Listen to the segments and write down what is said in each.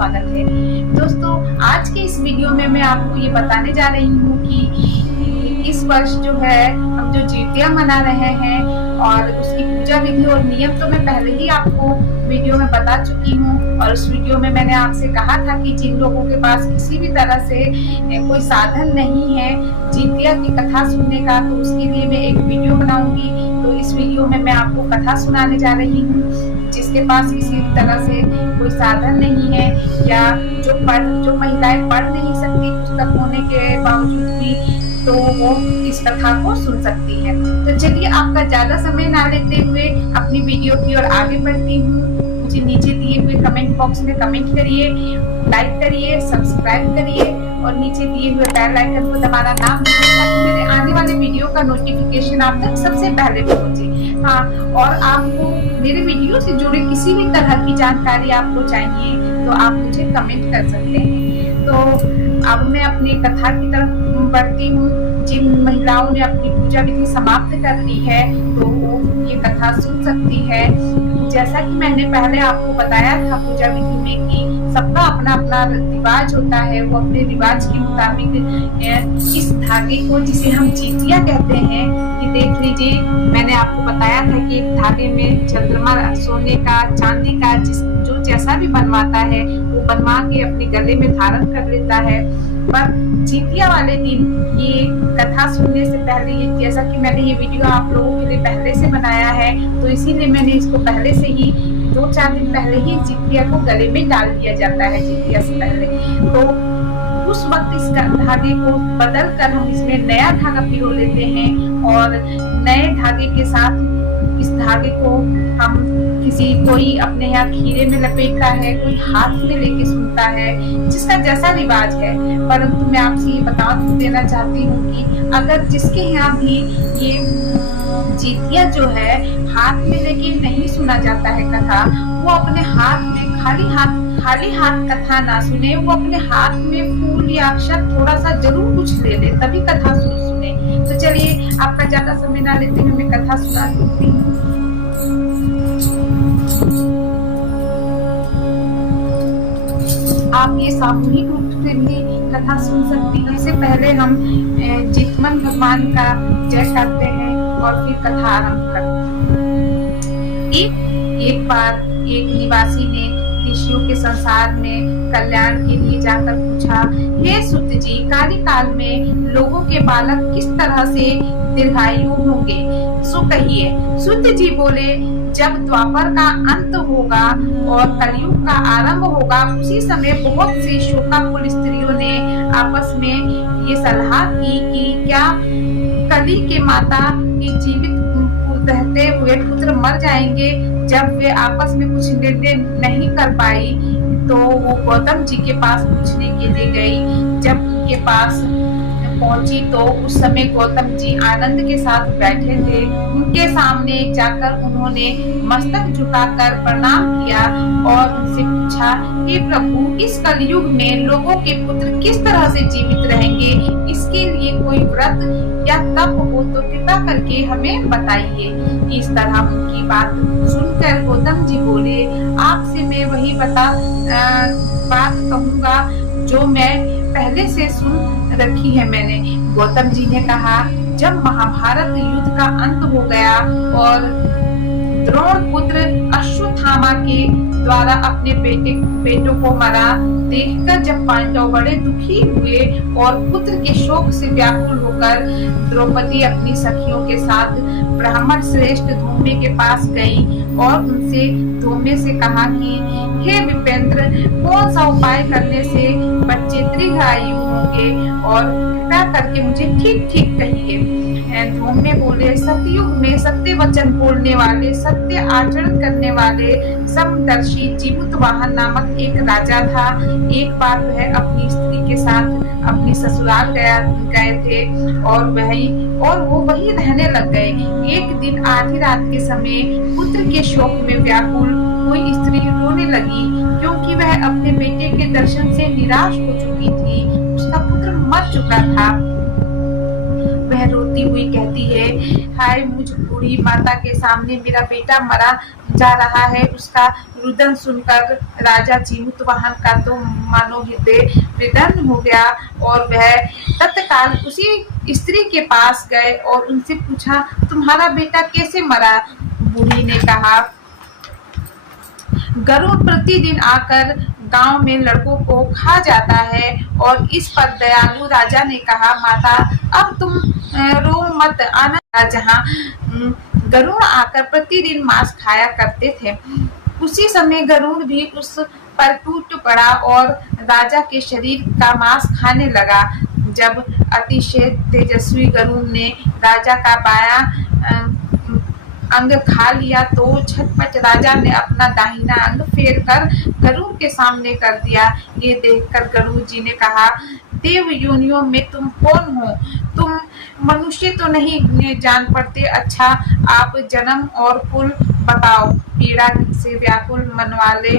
स्वागत है। दोस्तों, आज के इस वीडियो में मैं आपको ये बताने जा रही हूँ कि इस वर्ष जो है हम जो जितिया मना रहे हैं और उसकी पूजा विधि और नियम तो मैं पहले ही आपको वीडियो में बता चुकी हूँ। और उस वीडियो में मैंने आपसे कहा था कि जिन लोगों के पास किसी भी तरह से कोई साधन नहीं है जितिया की कथा सुनने का, तो उसके लिए मैं एक वीडियो बनाऊंगी। तो इस वीडियो में मैं आपको कथा सुनाने जा रही हूँ। जिसके पास किसी भी तरह से कोई साधन नहीं है या जो महिलाएं पढ़ नहीं सकती पुस्तक होने के बावजूद भी, तो वो इस कथा को सुन सकती है। तो चलिए, आपका ज्यादा समय ना लेते हुए अपनी वीडियो की ओर आगे बढ़ती हूँ। मुझे नीचे दिए हुए कमेंट बॉक्स में कमेंट करिए, लाइक करिए, सब्सक्राइब करिए और नीचे दिए हुए बेल आइकन को दबाना ना भूलिए ताकि मेरे आने वाले वीडियो का नोटिफिकेशन आप तक सबसे पहले पहुंचे। हाँ, और आपको मेरे वीडियो से जुड़े किसी भी तरह की जानकारी आपको चाहिए तो आप मुझे कमेंट कर सकते हैं। तो अब मैं अपनी कथा की तरफ बढ़ती हूँ। जिन महिलाओं ने अपनी पूजा विधि समाप्त कर ली है तो वो ये कथा सुन सकती है। जैसा कि मैंने पहले आपको बताया था पूजा विधि में कि सबका अपना अपना रिवाज होता है, वो अपने रिवाज के मुताबिक इस धागे को, जिसे हम जितिया कहते हैं, ये देख लीजिए, मैंने आपको बताया था कि एक धागे में चंद्रमा, सोने का, चांदी का, जो जैसा भी बनवाता है वो बनवा के अपने गले में धारण कर लेता है। पर जितिया वाले दिन ये कथा सुनने से पहले, ये जैसा कि मैंने ये वीडियो आप लोगों के लिए पहले से बनाया है, तो इसीलिए मैंने इसको पहले से ही 2-4 दिन पहले ही जितिया को गले में डाल दिया जाता है। जितिया से पहले तो उस वक्त इस धागे को बदल कर हम इसमें नया धागा पिरो लेते हैं और नए धागे के साथ इस धागे को हम कोई अपने यहाँ खीरे में लपेटता है, कोई हाथ में लेके सुनता है, जिसका जैसा रिवाज है। परंतु मैं आपसे ये बता देना चाहती हूँ कि अगर जिसके यहाँ भी ये जितिया जो है हाथ में लेके नहीं सुना जाता है कथा, वो अपने हाथ में खाली हाथ कथा ना सुने, वो अपने हाथ में फूल या अक्षर थोड़ा सा जरूर कुछ ले ले, तभी कथा सुने। तो चलिए, आपका ज्यादा समय ना लेते हुए मैं कथा सुना देती हूँ। आप ये सामूहिक रूप से भी कथा सुन सकती हैं। इससे पहले हम जितमन भगवान का जय करते हैं और फिर कथा आरंभ करते हैं। एक बार एक निवासी ने ऋषियों के संसार में कल्याण के लिए जाकर पूछा, हे सुत जी, काली काल में लोगों के बालक किस तरह से दीर्घायु होंगे, सो कहिए। सुत जी बोले, जब द्वापर का अंत होगा और कलयुग का आरंभ होगा, उसी समय बहुत सी शोकाकुल स्त्रियों ने आपस में ये सलाह की कि क्या कली के माता की जीवित रहते हुए पुत्र मर जाएंगे। जब वे आपस में कुछ निर्णय नहीं कर पाई तो वो गौतम जी के पास पूछने के लिए गई। जब उनके पास पहुंची तो उस समय गौतम जी आनंद के साथ बैठे थे। उनके सामने जाकर उन्होंने मस्तक झुकाकर प्रणाम किया और उनसे पूछा, हे प्रभु, इस कलयुग में लोगों के पुत्र किस तरह से जीवित रहेंगे, इसके लिए कोई व्रत या तप हो तो कृपा करके हमें बताइए। इस तरह उनकी बात सुनकर गौतम जी बोले, आपसे मैं वही बात कहूँगा जो मैं पहले से सुन रखी है मैंने। गौतम जी ने कहा, जब महाभारत युद्ध का अंत हो गया और द्रोण पुत्र अश्वत्थामा के द्वारा अपने बेटों को मरा देखकर जब पांडव बड़े दुखी हुए और पुत्र के शोक से व्याकुल होकर द्रौपदी अपनी सखियों के साथ ब्राह्मण श्रेष्ठ धूमे के पास गई और उनसे धूमे से कहा कि हे विपेंद्र, कौन सा उपाय करने से बच्चे दीर्घायु होंगे और कृपया करके मुझे ठीक ठीक कहिए। धूमे बोले, सतयुग में सत्य वचन बोलने वाले, सत्य आचरण करने वाले समदर्शी जीमूतवाहन नामक एक राजा था। एक बार वह अपनी स्त्री के साथ अपनी ससुराल गए थे और वो वही रहने लग गए। एक दिन आधी रात के समय पुत्र के शोक में व्याकुल कोई स्त्री रोने लगी, क्योंकि वह अपने बेटे के दर्शन से निराश हो चुकी थी। उसका पुत्र मर चुका था। वह रोती हुई कहती है, हाय मुझ बूढ़ी माता के सामने मेरा बेटा मरा जा रहा है। उसका रुदन सुनकर राजा जीमूतवाहन का तो मानो हृदय विदीर्ण हो गया और वह तत्काल उसी स्त्री के पास गए और उनसे पूछा, तुम्हारा बेटा कैसे मरा? बूढ़ी ने कहा, गरुड़ प्रतिदिन आकर गांव में लड़कों को खा जाता है। और इस पर दयालु राजा ने कहा, माता अब तुम रो मत, आना जहाँ गरुड़ आकर प्रतिदिन मांस खाया करते थे। उसी समय गरुड़ भी उस पर टूट पड़ा और राजा के शरीर का मांस खाने लगा। जब अतिशय तेजस्वी गरुड़ ने राजा का बाया अंग खा लिया तो झटपट राजा ने अपना दाहिना अंग फेर कर गरुड़ के सामने कर दिया। ये देखकर गरुड़ जी ने कहा, देव योनियों में तुम कौन हो? तुम मनुष्य तो नहीं जान पड़ते। अच्छा, आप जन्म और कुल बताओ। पीड़ा से व्याकुल मन वाले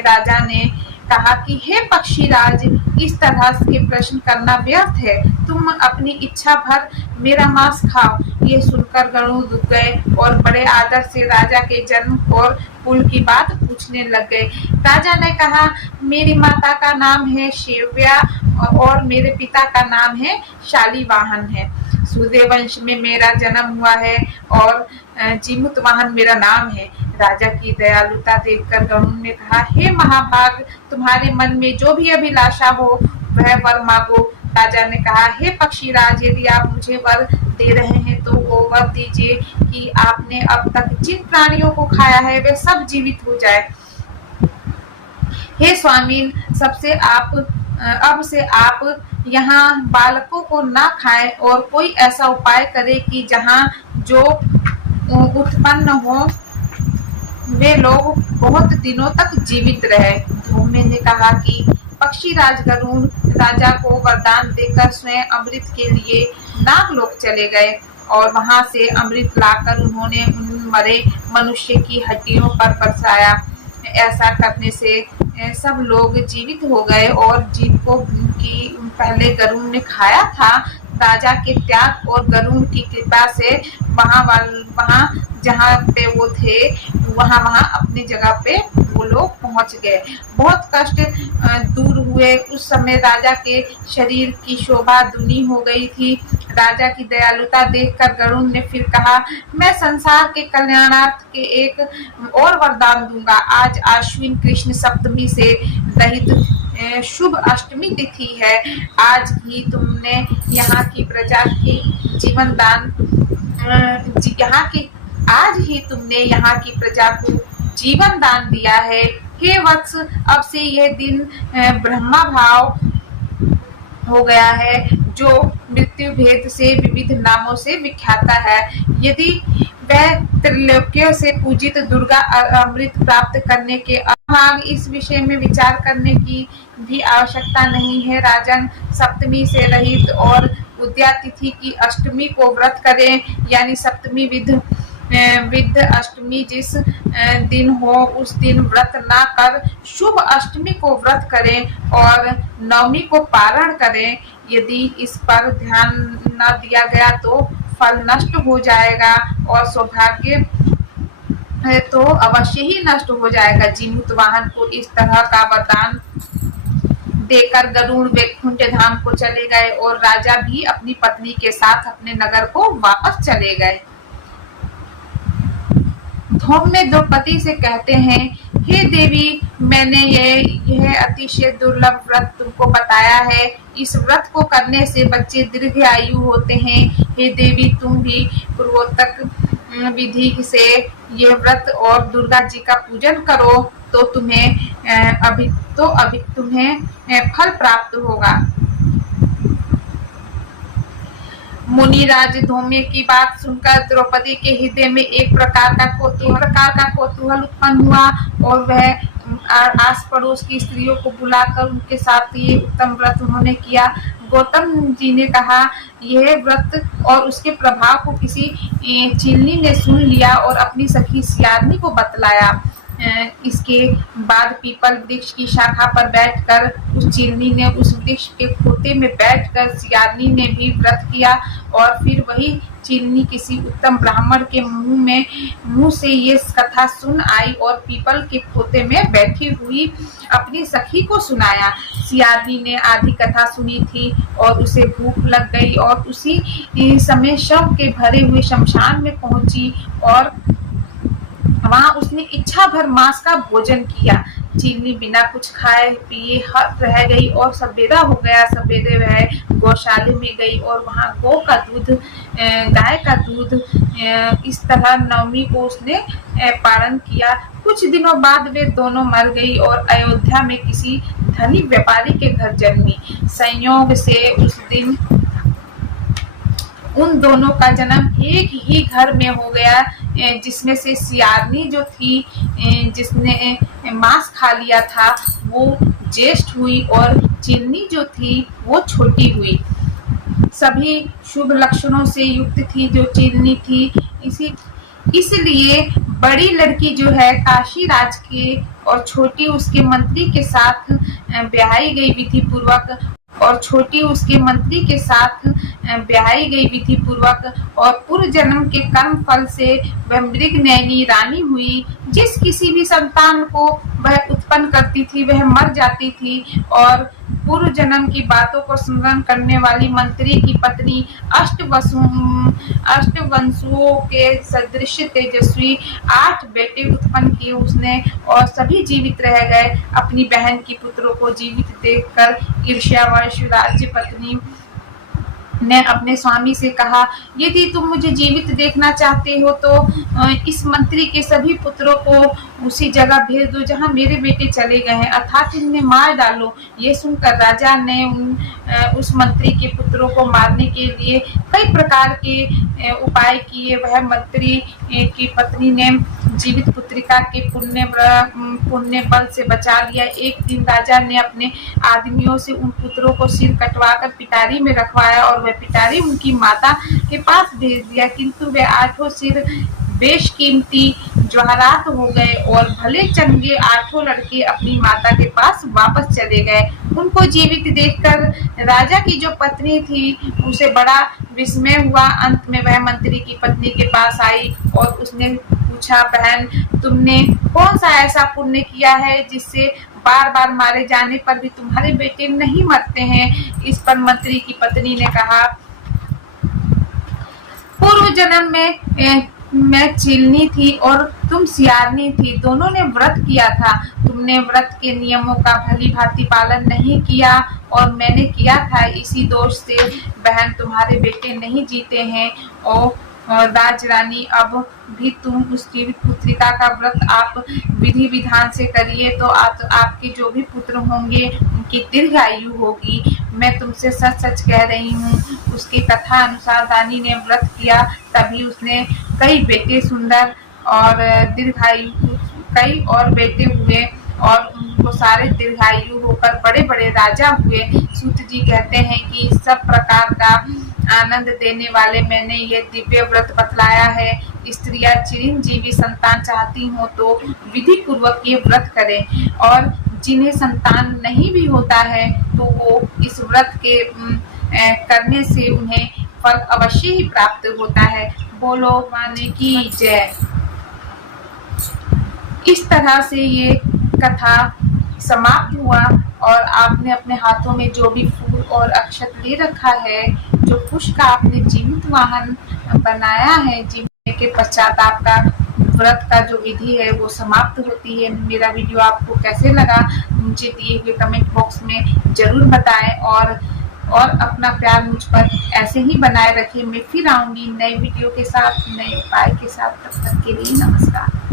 राजा ने कहा कि हे पक्षीराज, इस तरह के प्रश्न करना व्यर्थ है। तुम अपनी इच्छा भर मेरा मांस खाओ। ये सुनकर गरुड़ रुक गए और बड़े आदर से राजा के जन्म और कुल की बात पूछने लग गए। राजा ने कहा, मेरी माता का नाम है शेव्या और मेरे पिता का नाम है शालीवाहन है। सूर्य वंश में मेरा जन्म हुआ है और जीमूतवाहन मेरा नाम है। राजा की दयालुता देखकर गरुड़ ने कहा, हे महाभाग, तुम्हारे मन में जो भी अभिलाषा हो वह वर मांगो। राजा ने कहा, हे पक्षीराज, यदि आप मुझे वर दे रहे हैं तो वो वर दीजिए कि आपने अब तक जिन प्राणियों को खाया है वे सब जीवित हो जाए। हे स्वामी, अब से आप यहाँ बालकों को ना खाएं और कोई ऐसा उपाय करें कि जहाँ जो उत्पन्न हो वे लोग बहुत दिनों तक जीवित रहे। धूमे ने कहा कि पक्षीराज गरुड़ राजा को वरदान देकर स्वयं अमृत के लिए नागलोक चले गए और वहां से अमृत लाकर उन्होंने उन मरे मनुष्य की हड्डियों पर बरसाया। ऐसा करने से सब लोग जीवित हो गए और जिनको की पहले गरुड़ ने खाया था, राजा के त्याग और गरुड़ की कृपा से वहाँ जहाँ पे वो थे वहाँ अपनी जगह पे वो लोग पहुँच गए। बहुत कष्ट दूर हुए। उस समय राजा के शरीर की शोभा दुनी हो गई थी। राजा की दयालुता देखकर गरुड़ ने फिर कहा, मैं संसार के कल्याणार्थ के एक और वरदान दूंगा। आज आश्विन कृष्ण सप्तमी से रहित शुभ अष्टमी तिथि है। आज ही तुमने यहाँ की प्रजा की जीवन दान आज ही तुमने यहाँ की प्रजा को जीवन दान दिया है। हे वत्स, अब से यह दिन ब्रह्मा भाव हो गया है जो मृत्यु भेद से विविध नामों से विख्याता है। यदि वह त्रिलोक्यों से पूजित दुर्गा अमृत प्राप्त करने के अभाग इस विषय में विचार करने की भी आवश्यकता नहीं है। राजन, सप्तमी से रहित और उद्या तिथि की अष्टमी को व्रत करें, यानी सप्तमी विद अष्टमी जिस दिन हो उस दिन व्रत ना कर शुभ अष्टमी को व्रत करें और नवमी को पारण करें। यदि इस पर ध्यान न दिया गया तो फल नष्ट हो जाएगा और सौभाग्य तो अवश्य ही नष्ट हो जाएगा। जीमूतवाहन को इस तरह का वरदान देकर गरुड़ वैकुंठ धाम को चले गए और राजा भी अपनी पत्नी के साथ अपने नगर को वापस चले गए। धौम्य द्रौपदी से कहते हैं, हे देवी, मैंने यह अतिशय दुर्लभ व्रत तुमको बताया है। इस व्रत को करने से बच्चे दीर्घायु होते हैं। हे देवी, तुम भी पूर्वोक्त विधि से यह व्रत और दुर्गा जी का पूजन करो तो तुम्हें फल प्राप्त होगा। मुनिराज धौम्य की बात सुनकर द्रौपदी के हृदय में एक प्रकार का कौतूहल उत्पन्न हुआ और वह आस पड़ोस की स्त्रियों को बुलाकर उनके साथ ये उत्तम व्रत उन्होंने किया। गौतम जी ने कहा, यह व्रत और उसके प्रभाव को किसी चीलनी ने सुन लिया और अपनी सखी सियारनी को बतलाया। इसके बाद पीपल वृक्ष की शाखा पर बैठकर उस चिलनी ने उस वृक्ष के खोते में बैठकर सियारनी ने भी व्रत किया। और फिर वही चिलनी किसी उत्तम ब्राह्मण के मुंह से ये कथा सुन आई और पीपल के खोते में बैठी हुई अपनी सखी को सुनाया। सियारनी ने आधी कथा सुनी थी और उसे भूख लग गई और उसी समय शव के भरे हुए शमशान में पहुंची और वहां उसने इच्छा भर मांस का भोजन किया। चिलनी बिना कुछ खाए पिए हत रह गई और सवेरा हो गया। सवेरे वह गौशाले में गई और वहां गाय का दूध इस तरह नवमी को उसने पालन किया। कुछ दिनों बाद वे दोनों मर गई और अयोध्या में किसी धनी व्यापारी के घर जन्मी। संयोग से उस दिन उन दोनों का जन्म एक ही घर में हो गया, जिसमें से सियारनी जो थी, जिसने मांस खा लिया था, वो ज्येष्ठ हुई और चिलनी जो थी वो छोटी हुई। सभी शुभ लक्षणों से युक्त थी जो चिलनी थी। इसलिए बड़ी लड़की जो है काशी राज के और छोटी उसके मंत्री के साथ ब्याही गई विधि पूर्वक और पूर्व जन्म के कर्म फल से वह मृगनयनी रानी हुई। जिस किसी भी संतान को वह उत्पन्न करती थी वह मर जाती थी और पूर्व जन्म की बातों को स्मरण करने वाली मंत्री की पत्नी अष्टवसुओं के सदृश तेजस्वी 8 बेटे उत्पन्न किए उसने और सभी जीवित रह गए। अपनी बहन की पुत्रों को जीवित देखकर ईर्ष्यावश राज्य पत्नी ने अपने स्वामी से कहा, यदि तुम मुझे जीवित देखना चाहते हो तो इस मंत्री के सभी पुत्रों को उसी जगह भेज दो जहां मेरे बेटे चले गए हैं, अर्थात इन्हें मार डालो। ये सुनकर राजा ने उस मंत्री के पुत्रों को मारने के लिए कई प्रकार के उपाय किए। वह मंत्री की पत्नी ने जीवित पुत्रिका के पुण्य बल से बचा लिया। एक दिन राजा ने अपने आदमियों से उन पुत्रों को सिर कटवाकर पिटारी में रखवाया और वह पिटारी उनकी माता के पास भेज दिया, किंतु वे 8 सिर बेशकीमती जवाहरात हो गए और भले चंगे 8 लड़के अपनी माता के पास वापस चले गए। उनको जीवित देखकर राजा की जो पत्नी थी उसे बड़ा विस्मय हुआ। अंत में वह मंत्री की पत्नी के पास आई और उसने पूछा, बहन तुमने कौन सा ऐसा पुण्य किया है जिससे बार बार मारे जाने पर भी तुम्हारे बेटे नहीं मरते हैं? इस पर मंत्री की पत्नी ने कहा, पूर्व जन्म में मैं चिलनी थी और तुम सियारनी थी, दोनों ने व्रत किया था। तुमने व्रत के नियमों का भली भांति पालन नहीं किया और मैंने किया था, इसी दोष से बहन तुम्हारे बेटे नहीं जीते हैं। और राजरानी अब भी तुम उस जीवित पुत्रिका का व्रत आप विधि विधान से करिए तो आपके जो भी पुत्र होंगे उनकी दीर्घायु होगी। मैं तुमसे सच सच कह रही हूँ। उसकी कथा अनुसार रानी ने व्रत किया, तभी उसने कई बेटे सुंदर और दीर्घायु कई और बेटे हुए और उनको सारे दीर्घायु होकर बड़े बड़े राजा हुए। सूत जी कहते हैं कि सब प्रकार का आनंद देने वाले मैंने ये दिव्य व्रत बतलाया है। स्त्रियां चिरंजीवी संतान चाहती हो तो विधि पूर्वक ये व्रत करें और जिन्हें संतान नहीं भी होता है तो वो इस व्रत के करने से उन्हें फल अवश्य ही प्राप्त होता है। बोलो माने की जय। इस तरह से ये कथा समाप्त हुआ और आपने अपने हाथों में जो भी फूल और अक्षत ले रखा है, जो पुष्प का आपने जीवित वाहन बनाया है, जीवने के पश्चात आपका व्रत का जो विधि है वो समाप्त होती है। मेरा वीडियो आपको कैसे लगा मुझे दिए हुए कमेंट बॉक्स में जरूर बताएं और अपना प्यार मुझ पर ऐसे ही बनाए रखें। मैं फिर आऊंगी नए वीडियो के साथ, नए उपाय के साथ। तब तक के लिए नमस्कार।